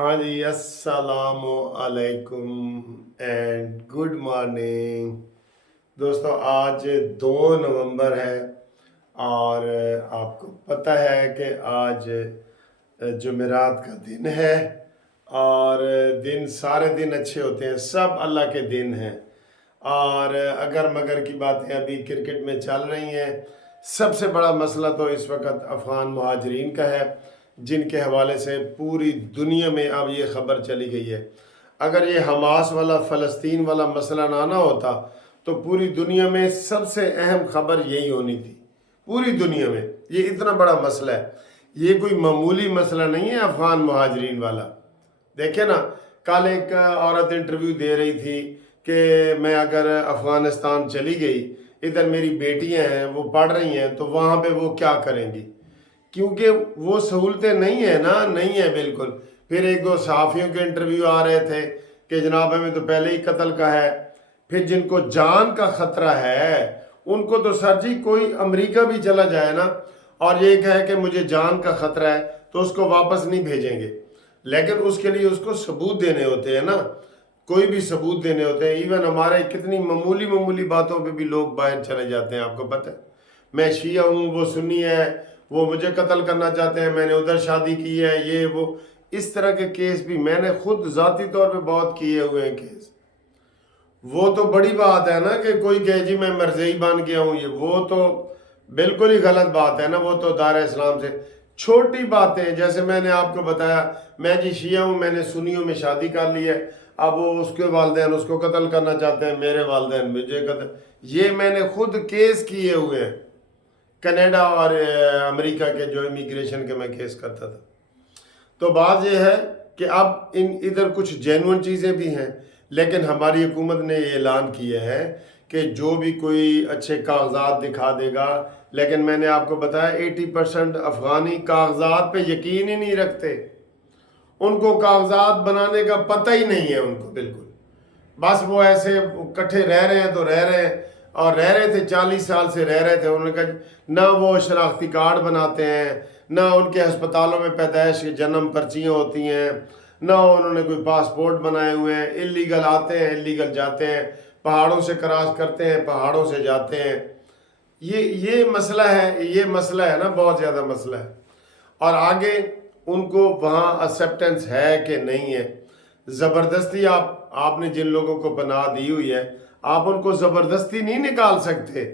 हाँ जी, अस्सलामु अलैकुम एंड गुड मॉर्निंग। दोस्तों, आज 2 नवंबर है और आपको पता है कि आज जुमेरात का दिन है। और दिन सारे दिन अच्छे होते हैं, सब अल्लाह के दिन हैं। और अगर मगर की बातें अभी क्रिकेट में चल रही हैं। सबसे बड़ा मसला तो इस वक्त अफ़गान मुहाजिरीन का है, जिनके हवाले से पूरी दुनिया में अब ये ख़बर चली गई है। अगर ये हमास वाला फ़लस्तीन वाला मसला ना होता तो पूरी दुनिया में सबसे अहम खबर यही होनी थी। पूरी दुनिया में ये इतना बड़ा मसला है, ये कोई मामूली मसला नहीं है अफ़गान मुहाजिरीन वाला। देखे ना, कल एक औरत इंटरव्यू दे रही थी कि मैं अगर अफ़गानिस्तान चली गई, इधर मेरी बेटियां हैं वो पढ़ रही हैं, तो वहाँ पे वो क्या करेंगी, क्योंकि वो सहूलतें नहीं है ना, नहीं है बिल्कुल। फिर एक दो सहाफ़ियों के इंटरव्यू आ रहे थे कि जनाब हमें तो पहले ही कत्ल का है। फिर जिनको जान का ख़तरा है उनको तो सर जी कोई अमेरिका भी चला जाए ना और ये कहे कि मुझे जान का ख़तरा है तो उसको वापस नहीं भेजेंगे, लेकिन उसके लिए उसको सबूत देने होते हैं ना, कोई भी सबूत देने होते हैं। इवन हमारे कितनी मामूली मामूली बातों पे भी लोग बाहर चले जाते हैं, आपको पता है। मैं शिया हूँ, वो सुन्नी है, वो मुझे कत्ल करना चाहते हैं, मैंने उधर शादी की है, ये वो, इस तरह के केस भी मैंने खुद ज़ाती तौर पे बहुत किए हुए हैं केस। वो तो बड़ी बात है ना कि कोई कहे जी मैं मरज़ई बन गया हूँ, ये वो तो बिल्कुल ही गलत बात है ना। वो तो दायरा इस्लाम से छोटी बातें, जैसे मैंने आपको बताया मैं जी शिया हूँ, मैंने सुन्नियों में शादी कर ली है, अब वो उसके वालिदैन उसको कत्ल करना चाहते हैं, मेरे वालिदैन मुझे कत्ल, ये मैंने खुद केस किए हुए हैं। कनाडा और अमेरिका के जो इमिग्रेशन के मैं केस करता था। तो बात यह है कि अब इधर कुछ जेन्युइन चीज़ें भी हैं, लेकिन हमारी हुकूमत ने ये ऐलान किया है कि जो भी कोई अच्छे कागजात दिखा देगा, लेकिन मैंने आपको बताया 80% अफ़गानी कागजात पे यकीन ही नहीं रखते। उनको कागजात बनाने का पता ही नहीं है उनको बिल्कुल। बस वो ऐसे इकट्ठे रह रहे हैं तो रह रहे हैं, और रह रहे थे 40 साल से रह रहे थे। उन्होंने कहा ना वो शनाख्ती कार्ड बनाते हैं, ना उनके अस्पतालों में पैदाइश की जन्म पर्चियाँ होती हैं, ना उन्होंने कोई पासपोर्ट बनाए हुए हैं। इलीगल आते हैं, इलीगल जाते हैं, पहाड़ों से क्रॉस करते हैं, पहाड़ों से जाते हैं। ये मसला है, ये मसला है ना, बहुत ज़्यादा मसला है। और आगे उनको वहाँ एक्सेप्टेंस है कि नहीं है। ज़बरदस्ती आपने जिन लोगों को पनाह दी हुई है, आप उनको ज़बरदस्ती नहीं निकाल सकते,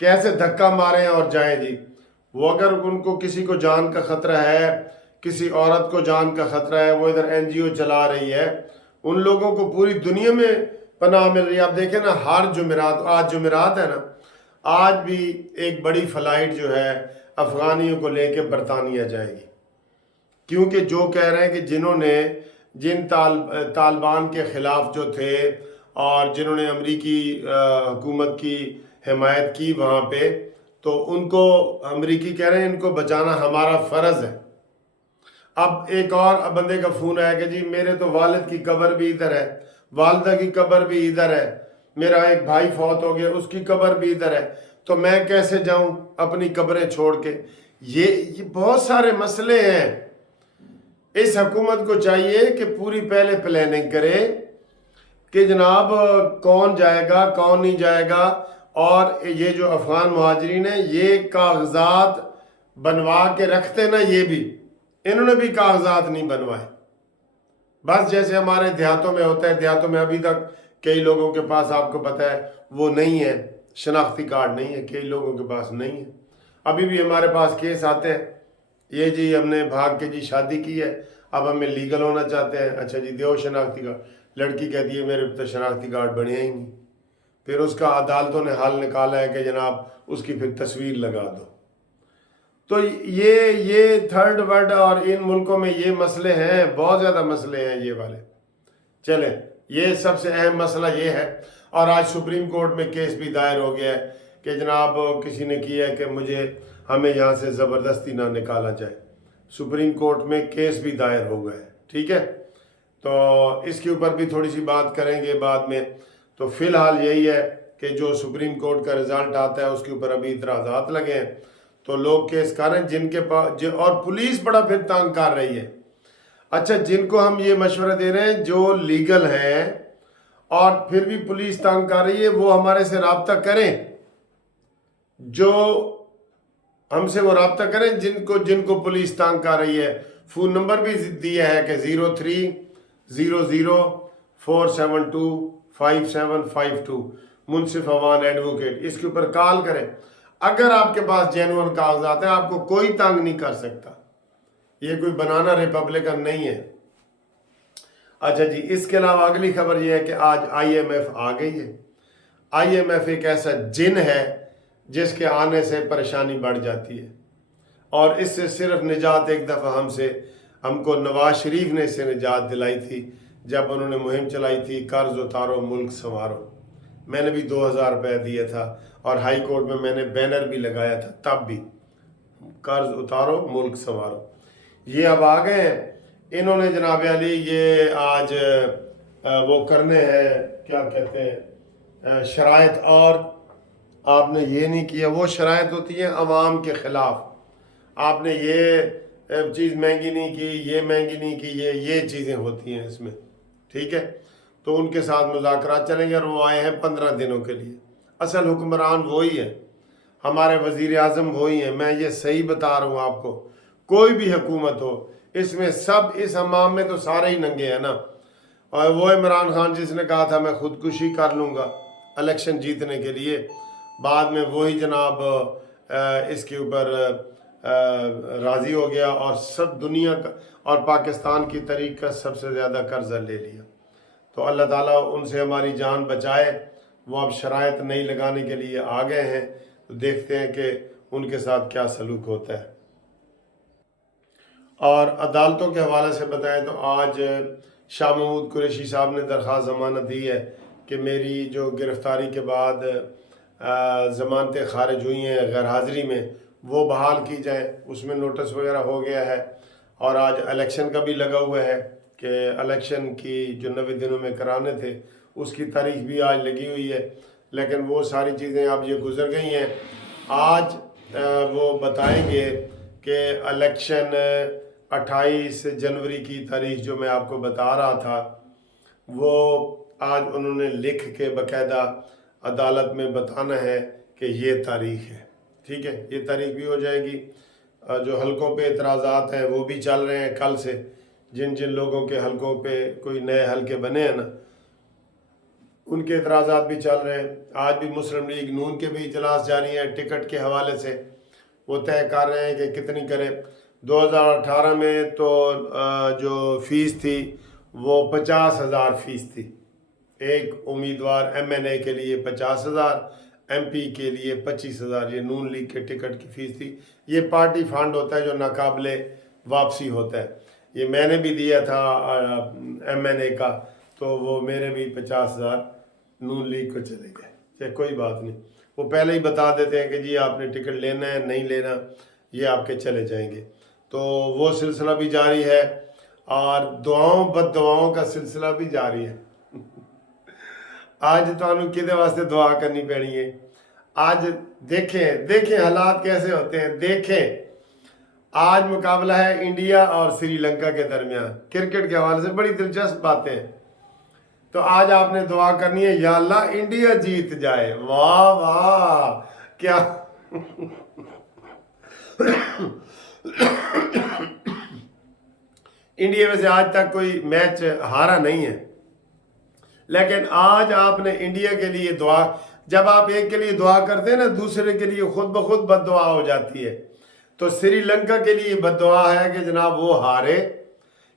कैसे धक्का मारें और जाएं जी। वो अगर उनको किसी को जान का ख़तरा है, किसी औरत को जान का ख़तरा है, वो इधर एनजीओ चला रही है, उन लोगों को पूरी दुनिया में पनाह मिल रही है। आप देखें ना, हर जुमेरात, आज जुमेरात है ना, आज भी एक बड़ी फ़्लाइट जो है अफ़गानियों को लेके बरतानिया जाएगी, क्योंकि जो कह रहे हैं कि जिन्होंने जिन तालिबान के ख़िलाफ़ जो थे और जिन्होंने अमरीकी हुकूमत की हिमायत की वहाँ पे, तो उनको अमरीकी कह रहे हैं इनको बचाना हमारा फ़र्ज़ है। अब एक और बंदे का फ़ोन आया कि जी मेरे तो वालिद की कब्र भी इधर है, वालदा की कब्र भी इधर है, मेरा एक भाई फौत हो गया उसकी कब्र भी इधर है, तो मैं कैसे जाऊं अपनी कब्रें छोड़ के। ये बहुत सारे मसले हैं। इस हुकूमत को चाहिए कि पूरी पहले प्लानिंग करे कि जनाब कौन जाएगा कौन नहीं जाएगा। और ये जो अफ़गान मुहाजिरीन हैं, ये कागजात बनवा के रखते ना, ये भी इन्होंने भी कागजात नहीं बनवाए। बस जैसे हमारे देहातों में होता है, देहातों में अभी तक कई लोगों के पास आपको पता है वो नहीं है, शनाख्ती कार्ड नहीं है, कई लोगों के पास नहीं है। अभी भी हमारे पास केस आते हैं, ये जी हमने भाग के जी शादी की है, अब हमें लीगल होना चाहते हैं, अच्छा जी दो शनाख्ती कार्ड। लड़की कहती है मेरे तो शनाख्ती कार्ड बने ही नहीं। फिर उसका अदालतों ने हल निकाला है कि जनाब उसकी फिर तस्वीर लगा दो। तो ये थर्ड वर्ल्ड और इन मुल्कों में ये मसले हैं, बहुत ज़्यादा मसले हैं ये वाले। चले, ये सबसे अहम मसला ये है। और आज सुप्रीम कोर्ट में केस भी दायर हो गया है कि जनाब किसी ने किया है कि हमें यहाँ से ज़बरदस्ती ना निकाला जाए। सुप्रीम कोर्ट में केस भी दायर हो गया है, ठीक है। तो इसके ऊपर भी थोड़ी सी बात करेंगे बाद में। तो फ़िलहाल यही है कि जो सुप्रीम कोर्ट का रिज़ल्ट आता है उसके ऊपर अभी इतराज़ात लगे हैं, तो लोग केस कर रहे हैं जिनके पास और पुलिस बड़ा फिर तंग कर रही है। अच्छा, जिनको हम ये मशवरा दे रहे हैं जो लीगल हैं और फिर भी पुलिस तंग कर रही है, वो हमारे से राब्ता करें, जो हमसे वो राब्ता करें जिनको पुलिस तंग कर रही है। फ़ोन नंबर भी दिया है कि 030047255752, मुनसिफ अवान एडवोकेट, इसके ऊपर कॉल करें। अगर आपके पास जेन्युइन कागजात हैं, आपको कोई तंग नहीं कर सकता। ये कोई बनाना रिपब्लिकन नहीं है। अच्छा जी, इसके अलावा अगली खबर यह है कि आज IMF आ गई है। IMF एक ऐसा जिन है जिसके आने से परेशानी बढ़ जाती है, और इससे सिर्फ निजात एक दफ़ा हमको नवाज शरीफ ने इससे निजात दिलाई थी जब उन्होंने मुहिम चलाई थी कर्ज उतारो मुल्क संवारो। मैंने भी 2000 रुपये दिया था और हाई कोर्ट में मैंने बैनर भी लगाया था, तब भी कर्ज उतारो मुल्क संवारो। ये अब आ गए हैं इन्होंने जनाब अली, ये आज वो करने हैं, क्या कहते हैं, शराइत, और आपने ये नहीं किया। वो शराइत होती है अवाम के ख़िलाफ़, आपने ये चीज़ महंगी नहीं की, ये महंगी नहीं की, ये चीज़ें होती हैं इसमें, ठीक है। तो उनके साथ मुज़ाकरात चलेंगे और वो आए हैं 15 दिनों के लिए। असल हुक्मरान वही है, हमारे वज़ीर आज़म वही हैं। मैं ये सही बता रहा हूँ आपको, कोई भी हुकूमत हो, इसमें सब, इस हमाम में तो सारे ही नंगे हैं ना। और वो इमरान खान जिसने कहा था मैं खुदकुशी कर लूँगा इलेक्शन जीतने के लिए, बाद में वही जनाब इसके ऊपर राज़ी हो गया और सब दुनिया का और पाकिस्तान की तारीख का सबसे ज़्यादा कर्जा ले लिया। तो अल्लाह ताला उनसे हमारी जान बचाए। वो अब शराइत नहीं लगाने के लिए आ गए हैं, तो देखते हैं कि उनके साथ क्या सलूक होता है। और अदालतों के हवाले से बताएं तो आज शाह महमूद कुरैशी साहब ने दरख्वास्त ज़मानत दी है कि मेरी जो गिरफ़्तारी के बाद ज़मानतें खारिज हुई हैं गैर हाज़िरी में, वो बहाल की जाए। उसमें नोटिस वगैरह हो गया है, और आज इलेक्शन का भी लगा हुआ है कि इलेक्शन की जो 90 दिनों में कराने थे उसकी तारीख भी आज लगी हुई है। लेकिन वो सारी चीज़ें अब ये गुजर गई हैं। आज वो बताएंगे कि इलेक्शन 28 जनवरी की तारीख जो मैं आपको बता रहा था, वो आज उन्होंने लिख के बाकायदा अदालत में बताना है कि ये तारीख है, ठीक है। ये तारीख भी हो जाएगी। जो हलकों पे एतराज़ात हैं वो भी चल रहे हैं कल से, जिन जिन लोगों के हलकों पे कोई नए हलके बने हैं ना, उनके एतराज़ात भी चल रहे हैं। आज भी मुस्लिम लीग नून के भी इजलास जारी हैं टिकट के हवाले से, वो तय कर रहे हैं कि कितनी करें। 2018 में तो जो फ़ीस थी वो 50,000 फ़ीस थी। एक उम्मीदवार MNA के लिए 50,000, MP के लिए 25,000, ये नून लीग के टिकट की फ़ीस थी। ये पार्टी फंड होता है जो नाकाबिले वापसी होता है। ये मैंने भी दिया था MNA का, तो वो मेरे भी 50,000 नून लीग को चले गए। चाहे कोई बात नहीं, वो पहले ही बता देते हैं कि जी आपने टिकट लेना है, नहीं लेना, ये आपके चले जाएंगे। तो वो सिलसिला भी जारी है, और दुआओं बद दुआओं का सिलसिला भी जारी है। आज तुहानू किहदे वास्ते दुआ करनी पैनी है। आज देखें हालात कैसे होते हैं। देखें, आज मुकाबला है इंडिया और श्रीलंका के दरमियान। क्रिकेट के हवाले से बड़ी दिलचस्प बातें हैं। तो आज आपने दुआ करनी है, या अल्लाह इंडिया जीत जाए। वाह वाह, क्या इंडिया में से आज तक कोई मैच हारा नहीं है, लेकिन आज आपने इंडिया के लिए दुआ, जब आप एक के लिए दुआ करते हैं ना, दूसरे के लिए खुद ब खुद बद्दुआ हो जाती है। तो श्रीलंका के लिए बद्दुआ है कि जनाब वो हारे,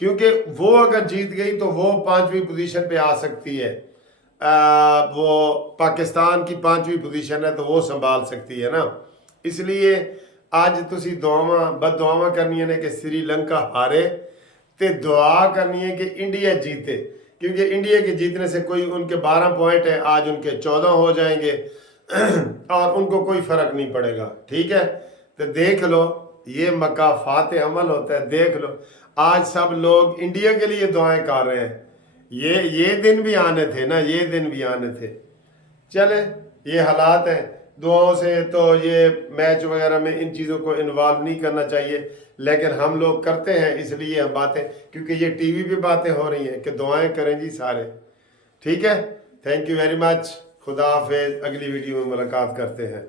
क्योंकि वो अगर जीत गई तो वो 5वीं पोजीशन पे आ सकती है। वो पाकिस्तान की 5वीं पोजीशन है, तो वो संभाल सकती है ना। इसलिए आज तुसी दुआवां बद्दुआवां करनी है कि श्रीलंका हारे, ते दुआ करनी है कि इंडिया जीते, क्योंकि इंडिया के जीतने से कोई, उनके 12 पॉइंट है, आज उनके 14 हो जाएंगे और उनको कोई फ़र्क नहीं पड़ेगा, ठीक है। तो देख लो, ये मकाफात अमल होता है। देख लो, आज सब लोग इंडिया के लिए दुआएं कर रहे हैं। ये दिन भी आने थे ना, ये दिन भी आने थे। चले, ये हालात हैं। दुआओं से तो ये मैच वगैरह में इन चीज़ों को इन्वॉल्व नहीं करना चाहिए, लेकिन हम लोग करते हैं, इसलिए हम बातें, क्योंकि ये टीवी पे बातें हो रही हैं कि दुआएं करें जी सारे। ठीक है, थैंक यू वेरी मच, खुदा हाफिज, अगली वीडियो में मुलाकात करते हैं।